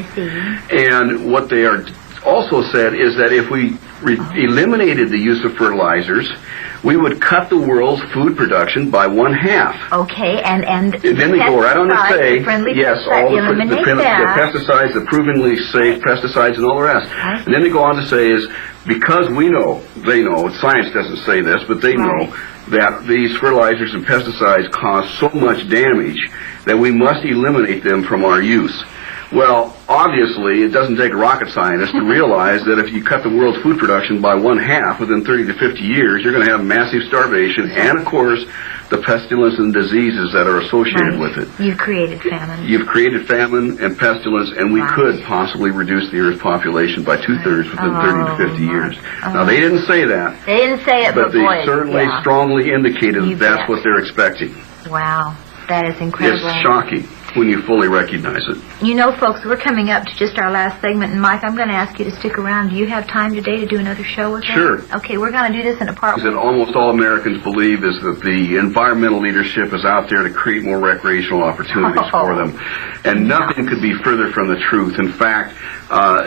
And what they are also said is that if we eliminated the use of fertilizers, we would cut the world's food production by 1/2. Okay, and then they go right on to say, yes, all the pesticides, the provenly safe pesticides and all the rest. Right. And then they go on to say is, because they know, science doesn't say this, but they know that these fertilizers and pesticides cause so much damage that we must eliminate them from our use. Well, obviously, it doesn't take a rocket scientist to realize that if you cut the world's food production by 1/2 within 30 to 50 years, you're going to have massive starvation and, of course, the pestilence and diseases that are associated with it. You've created famine. You've created famine and pestilence, and we could possibly reduce the Earth's population by 2/3 within 30 to 50 years. Now, they didn't say that. They didn't say it, but they certainly strongly indicated that that's what they're expecting. Wow, that is incredible. It's shocking when you fully recognize it. You know, folks, we're coming up to just our last segment, and Mike, I'm going to ask you to stick around. Do you have time today to do another show with us? Sure. Okay, we're going to do this in a part. That almost all Americans believe is that the environmental leadership is out there to create more recreational opportunities for them. And nothing could be further from the truth. In fact,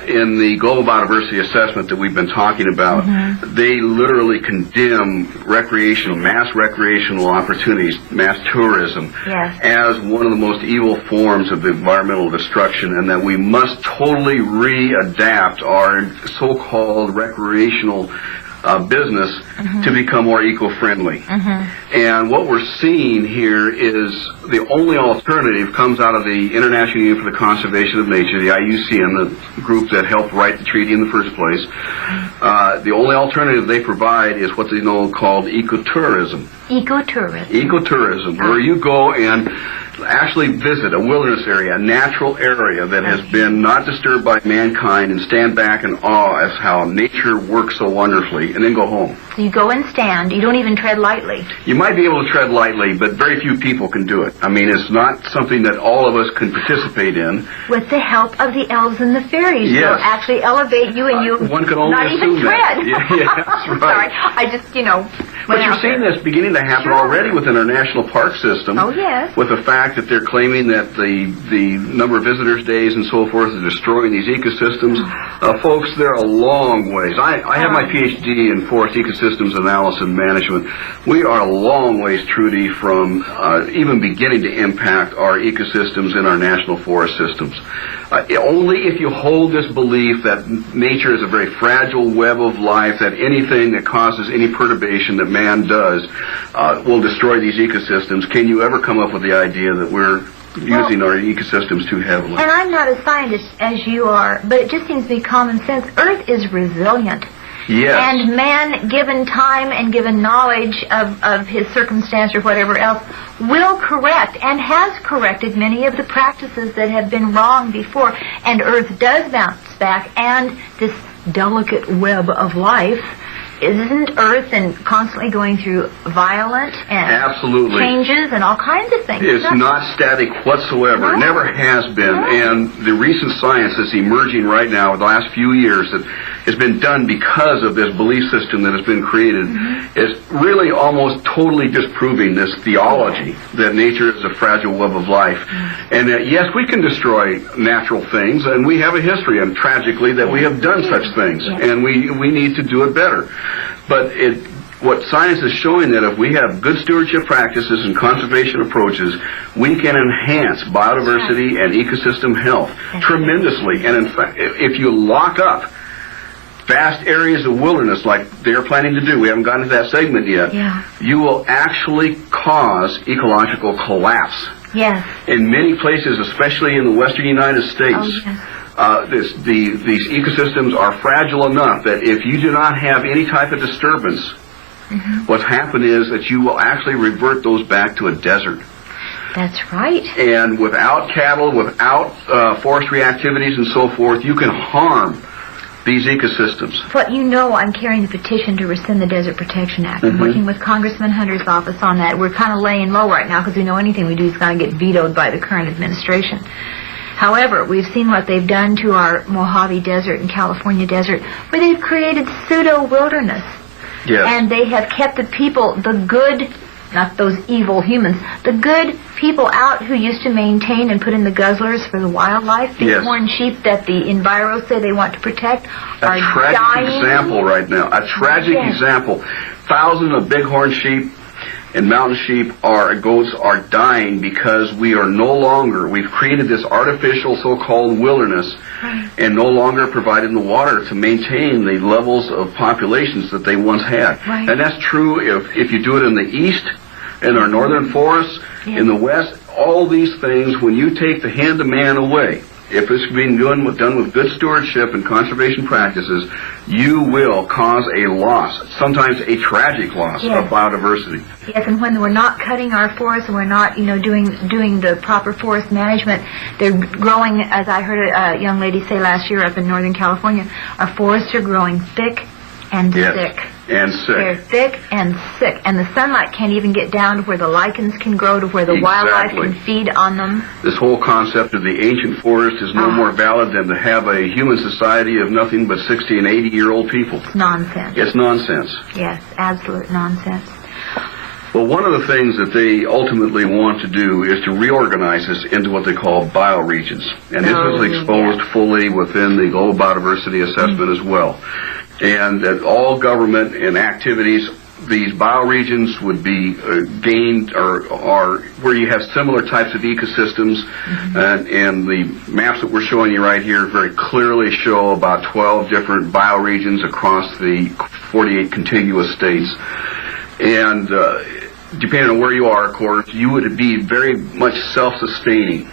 in the Global Biodiversity Assessment that we've been talking about, they literally condemn mass recreational opportunities, mass tourism, as one of the most evil forms of environmental destruction, and that we must totally readapt our so-called recreational business to become more eco-friendly. And what we're seeing here is the only alternative comes out of the International Union for the Conservation of Nature, the IUCN, the group that helped write the treaty in the first place. The only alternative they provide is what they know called ecotourism. Ecotourism. Ecotourism, where you go and actually visit a wilderness area, a natural area that has been not disturbed by mankind, and stand back in awe as how nature works so wonderfully, and then go home. So you go and stand. You don't even tread lightly. You might be able to tread lightly, but very few people can do it. I mean, it's not something that all of us can participate in. With the help of the elves and the fairies, they'll actually elevate you, and you one can only not even tread. That. Yeah, that's right. Sorry, I just, But you're seeing this beginning to happen already within our national park system. Oh, yes. With the fact that they're claiming that the number of visitors days and so forth is destroying these ecosystems. Folks, they're a long ways. I have my PhD in forest ecosystems analysis and management. We are a long ways, Trudy, from even beginning to impact our ecosystems in our national forest systems. Only if you hold this belief that nature is a very fragile web of life, that anything that causes any perturbation that man does will destroy these ecosystems, can you ever come up with the idea that we're using our ecosystems too heavily. And I'm not a scientist as you are, but it just seems to be common sense. Earth is resilient. Yes. And man, given time and given knowledge of his circumstance or whatever else, will correct and has corrected many of the practices that have been wrong before. And Earth does bounce back, and this delicate web of life isn't Earth and constantly going through violent and changes and all kinds of things. It's not static whatsoever. It never has been. And the recent science that's emerging right now, the last few years, that has been done because of this belief system that has been created, is really almost totally disproving this theology that nature is a fragile web of life. And that, yes, we can destroy natural things, and we have a history, and tragically, that we have done such things, and we need to do it better. But what science is showing that if we have good stewardship practices and conservation approaches, we can enhance biodiversity and ecosystem health tremendously. And in fact, if you lock up vast areas of wilderness like they're planning to do, we haven't gotten to that segment yet, you will actually cause ecological collapse. Yes. In many places, especially in the western United States, these ecosystems are fragile enough that if you do not have any type of disturbance, what's happened is that you will actually revert those back to a desert. That's right. And without cattle, without forestry activities and so forth, you can harm these ecosystems. But I'm carrying the petition to rescind the Desert Protection Act. I'm working with Congressman Hunter's office on that. We're kind of laying low right now because we know anything we do is going to get vetoed by the current administration. However, we've seen what they've done to our Mojave Desert and California Desert, where they've created pseudo-wilderness. Yes. And they have kept the people, the good not those evil humans, the good people out who used to maintain and put in the guzzlers for the wildlife, bighorn sheep that the enviros say they want to protect, are a tragic dying. example right now. A tragic example. Thousands of bighorn sheep and mountain sheep goats are dying because we've created this artificial so-called wilderness and no longer provided the water to maintain the levels of populations that they once had. Right. And that's true if you do it in the east, in our northern forests, in the west, all these things, when you take the hand of man away, if it's being done with good stewardship and conservation practices, you will cause a loss, sometimes a tragic loss of biodiversity. Yes, and when we're not cutting our forests and we're not, doing the proper forest management, they're growing, as I heard a young lady say last year up in Northern California, our forests are growing thick and sick. And sick. They're thick and sick, and the sunlight can't even get down to where the lichens can grow, to where the wildlife can feed on them. This whole concept of the ancient forest is no more valid than to have a human society of nothing but 60 and 80-year-old people. It's nonsense. It's nonsense. Yes, absolute nonsense. Well, one of the things that they ultimately want to do is to reorganize this into what they call bioregions. And this is exposed fully within the Global Biodiversity Assessment as well. And that all government and activities, these bioregions would be gained or where you have similar types of ecosystems. And the maps that we're showing you right here very clearly show about 12 different bioregions across the 48 contiguous states. And depending on where you are, of course, you would be very much self-sustaining.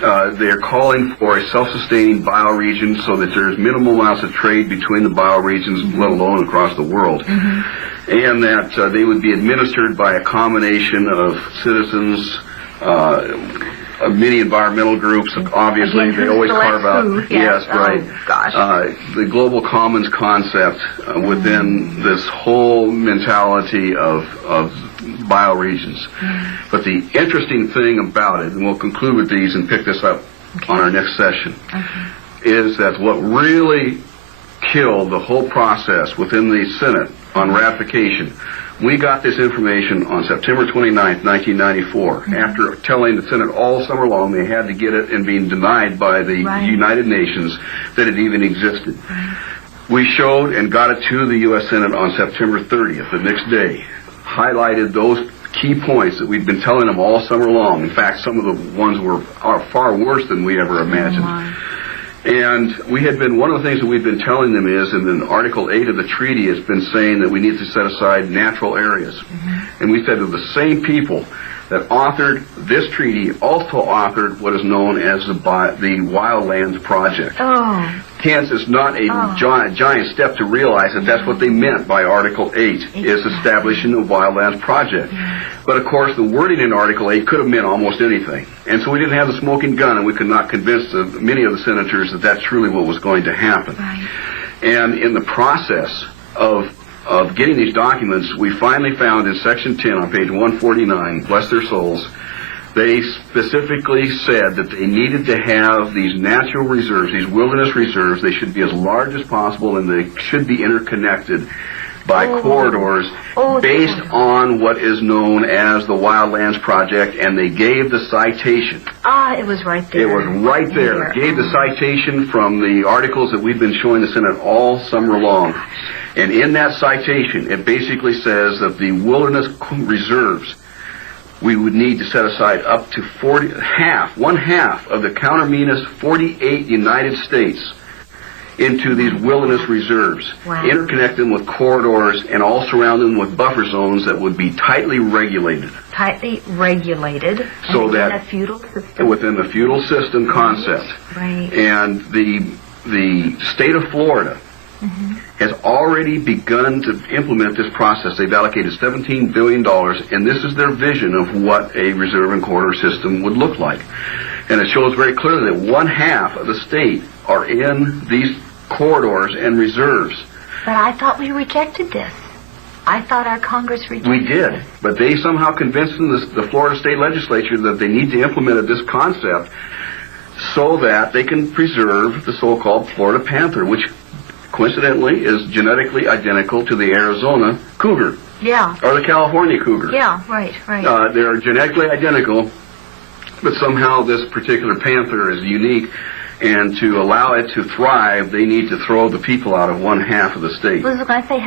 They're calling for a self-sustaining bioregion so that there's minimal amounts of trade between the bioregions, let alone across the world. And that they would be administered by a combination of citizens, of many environmental groups. Obviously, they always carve out. Yes, right. Oh, gosh. The global commons concept within this whole mentality of bioregions. But the interesting thing about it, and we'll conclude with these and pick this up on our next session, is that what really killed the whole process within the Senate on ratification, we got this information on September 29th, 1994, after telling the Senate all summer long they had to get it and being denied by the United Nations that it even existed. We showed and got it to the U.S. Senate on September 30th, the next day, highlighted those key points that we've been telling them all summer long. In fact, some of the ones are far worse than we ever imagined. And one of the things that we've been telling them is, and in Article 8 of the treaty has been saying that we need to set aside natural areas. And we said that the same people that authored this treaty also authored what is known as the Wildlands Project. Hence, it's not a giant step to realize that that's what they meant by Article 8, is establishing the Wildlands Project. But of course, the wording in Article 8 could have meant almost anything. And so we didn't have the smoking gun, and we could not convince many of the senators that that's truly what was going to happen. And in the process of getting these documents, we finally found in Section 10 on page 149, bless their souls, they specifically said that they needed to have these natural reserves, these wilderness reserves. They should be as large as possible, and they should be interconnected by corridors based on what is known as the Wildlands Project, and they gave the citation. It was right there. It was right there. Gave the citation from the articles that we've been showing the Senate all summer long. And in that citation, it basically says that the wilderness reserves, we would need to set aside up to one half of the countermenos 48 United States into these wilderness reserves, interconnect them with corridors, and all surround them with buffer zones that would be tightly regulated. So that a feudal system. Within the feudal system concept. And the state of Florida has already begun to implement this process. They've allocated $17 billion, and this is their vision of what a reserve and corridor system would look like. And it shows very clearly that one half of the state are in these corridors and reserves. But I thought we rejected this. I thought our Congress rejected We did, but they somehow convinced the Florida State Legislature that they need to implement this concept so that they can preserve the so-called Florida panther, which coincidentally is genetically identical to the Arizona cougar. Yeah. or the California cougar. Yeah, right. They're genetically identical, but somehow this particular panther is unique, and to allow it to thrive, they need to throw the people out of one half of the state. I was going to say,